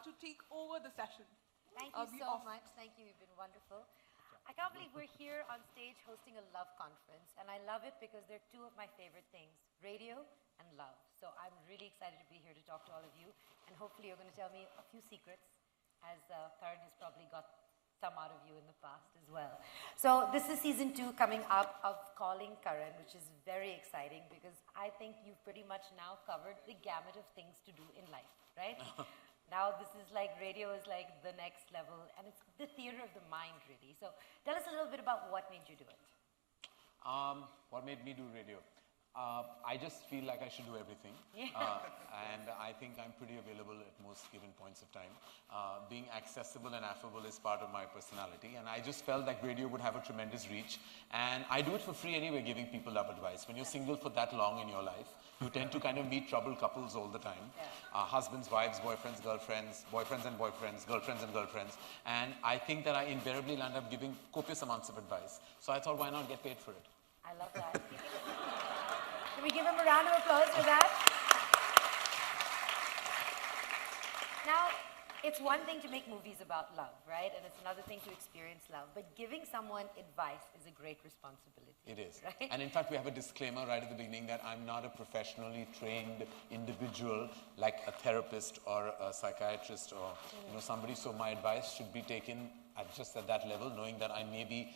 To take over the session. Thank you so much. Thank you. You've been wonderful. I can't believe we're here on stage hosting a love conference. And I love it because they're two of my favorite things, radio and love. So I'm really excited to be here to talk to all of you. And hopefully you're going to tell me a few secrets, as Karan has probably got some out of you in the past as well. So this is season 2 coming up of Calling Karan, which is very exciting because I think you've pretty much now covered the gamut of things to do in life, right? Now this is like, radio is like the next level, and it's the theater of the mind, really. So tell us a little bit about what made you do it. What made me do radio? I just feel like I should do everything. Yeah. And I think I'm pretty available at most given points of time. Being accessible and affable is part of my personality, and I just felt like radio would have a tremendous reach. And I do it for free anyway, giving people love advice. When you're single for that long in your life, you tend to kind of meet troubled couples all the time. Yeah. Husbands, wives, boyfriends, girlfriends, boyfriends and boyfriends, girlfriends and girlfriends. And I think that I invariably land up giving copious amounts of advice. So I thought, why not get paid for it? I love that. Can we give him a round of applause for that? Now, it's one thing to make movies about love, right? And it's another thing to experience love. But giving someone advice is a great responsibility. It is. Right? And in fact, we have a disclaimer right at the beginning that I'm not a professionally trained individual like a therapist or a psychiatrist or somebody. So my advice should be taken at just at that level, knowing that I may be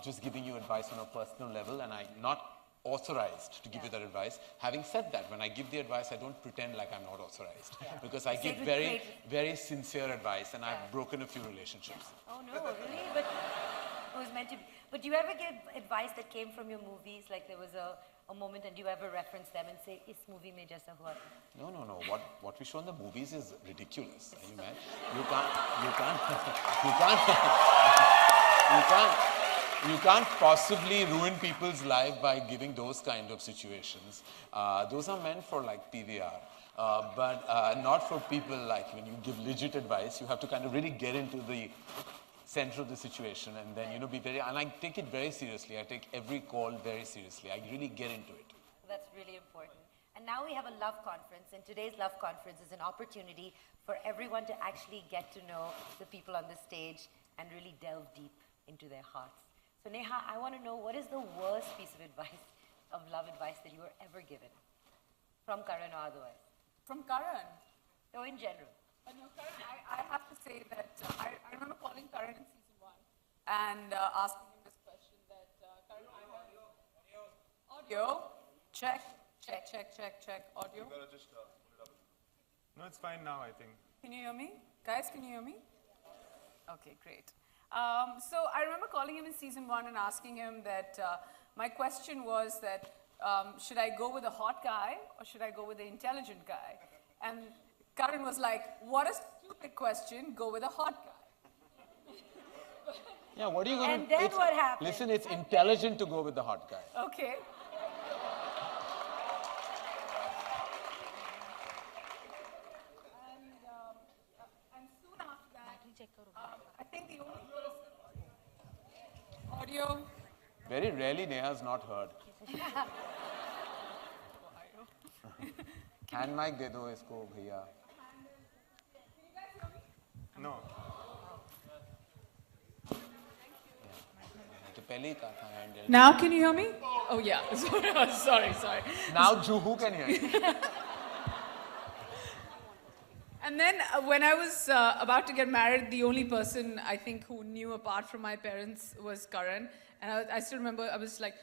just giving you advice on a personal level, and I'm not authorized to give you that advice. Having said that, when I give the advice, I don't pretend like I'm not authorized, because I give very, very sincere advice, and I've broken a few relationships. Oh no, really? But it was meant to be. But do you ever give advice that came from your movies? Like there was a moment, and do you ever reference them and say, "Is movie mein jaisa hua"? No. What we show in the movies is ridiculous. Are you mad? You can't possibly ruin people's life by giving those kind of situations. Those are meant for like PVR, but not for people like when you give legit advice. You have to kind of really get into the center of the situation, and then be very. And I take it very seriously. I take every call very seriously. I really get into it. That's really important. And now we have a love conference, and today's love conference is an opportunity for everyone to actually get to know the people on the stage and really delve deep into their hearts. So Neha, I want to know, what is the worst piece of advice, of love advice that you were ever given? From Karan or otherwise? From Karan? No, in general. No, Karan, I have to say that I remember calling Karan in season 1 and asking him this question that, Karan, I have audio. Check. Audio. You gotta just put it up. No, it's fine now, I think. Can you hear me? Guys, can you hear me? Okay, great. So I remember calling him in season 1 and asking him that my question was that should I go with a hot guy or should I go with the intelligent guy? And Karan was like, what a stupid question, go with a hot guy. Yeah, what are you going to... And then what happened? Listen, it's intelligent to go with the hot guy. Okay. And soon after that, I think the only audio. Very rarely Neha's not heard. Hand mic दे दो इसको भैया. No. तो पहले ही कहा था handle. Now can you hear me? Oh yeah. Sorry. Now Juhu can hear you. And then when I was about to get married, the only person I think who knew apart from my parents was Karan. And I still remember I was like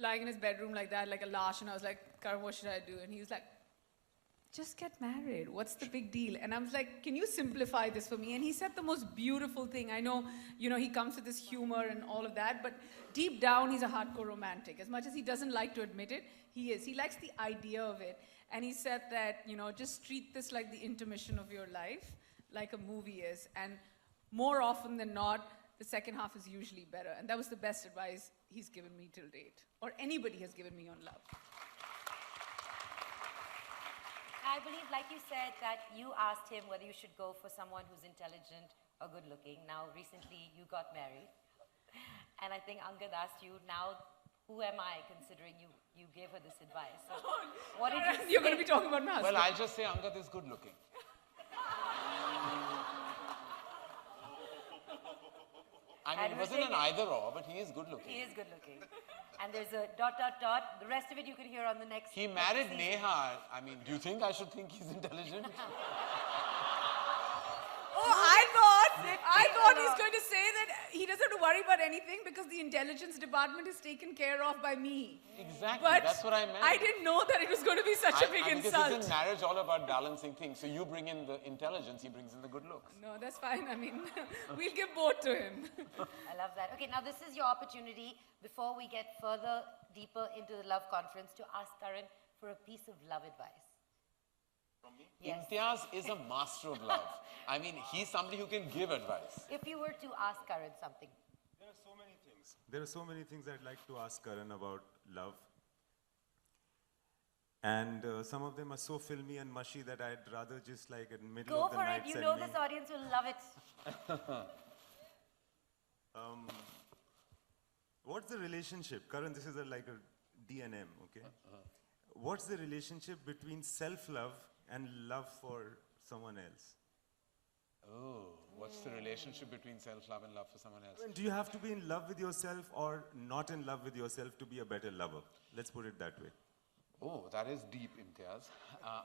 lying in his bedroom like that, like a lash, and I was like, Karan, what should I do? And he was like, just get married. What's the big deal? And I was like, can you simplify this for me? And he said the most beautiful thing. I know, he comes with this humor and all of that, but deep down, he's a hardcore romantic. As much as he doesn't like to admit it, he is. He likes the idea of it. And he said that, just treat this like the intermission of your life, like a movie is. And more often than not, the second half is usually better. And that was the best advice he's given me till date, or anybody has given me on love. I believe, like you said, that you asked him whether you should go for someone who's intelligent or good looking. Now, recently, you got married. And I think Angad asked you, now, who am I, considering you gave her this advice? So, what did you say? You're going to be talking about my husband. Well, I'll just say Angad is good looking. I mean, it wasn't an either or, but he is good looking. He is good looking. And there's a ... The rest of it you can hear on the next... He married Neha. I mean, do you think I should think he's intelligent? Oh, I thought he's going to say that he doesn't have to worry about anything because the intelligence department is taken care of by me. Exactly, But that's what I meant. I didn't know that it was going to be such a big Because insult. isn't marriage all about balancing things? So you bring in the intelligence, he brings in the good looks. No, that's fine. I mean, we'll give both to him. I love that. Okay, now this is your opportunity, before we get further, deeper into the love conference, to ask Karan for a piece of love advice. From me? Yes. Imtiaz is a master of love. I mean, he's somebody who can give advice. If you were to ask Karan something. There are so many things. There are so many things I'd like to ask Karan about love. And some of them are so filmy and mushy that I'd rather just like in the middle Go of the for night it. You send know me. this audience will love it. What's the relationship? Karan, this is like a DNM, okay? What's the relationship between self-love and love for someone else? Oh, what's the relationship between self-love and love for someone else? Do you have to be in love with yourself or not in love with yourself to be a better lover? Let's put it that way. Oh, that is deep, Imtiaz.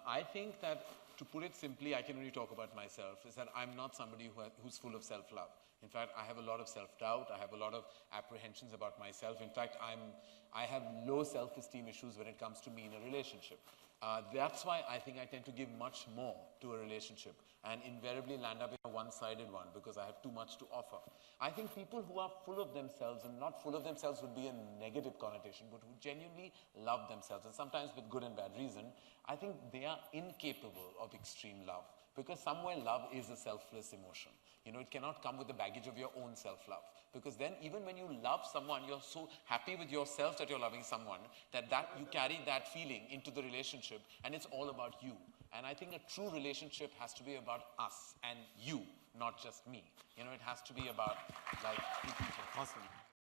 I think that, to put it simply, I can only talk about myself, is that I'm not somebody who's full of self-love. In fact, I have a lot of self-doubt. I have a lot of apprehensions about myself. In fact, I have low self-esteem issues when it comes to me in a relationship. That's why I think I tend to give much more to a relationship and invariably land up in a one-sided one because I have too much to offer. I think people who are full of themselves, and not full of themselves would be a negative connotation, but who genuinely love themselves, and sometimes with good and bad reason, I think they are incapable of extreme love because somewhere love is a selfless emotion. It cannot come with the baggage of your own self-love. Because then even when you love someone, you're so happy with yourself that you're loving someone that you carry that feeling into the relationship and it's all about you. And I think a true relationship has to be about us and you, not just me. It has to be about like two people. Awesome.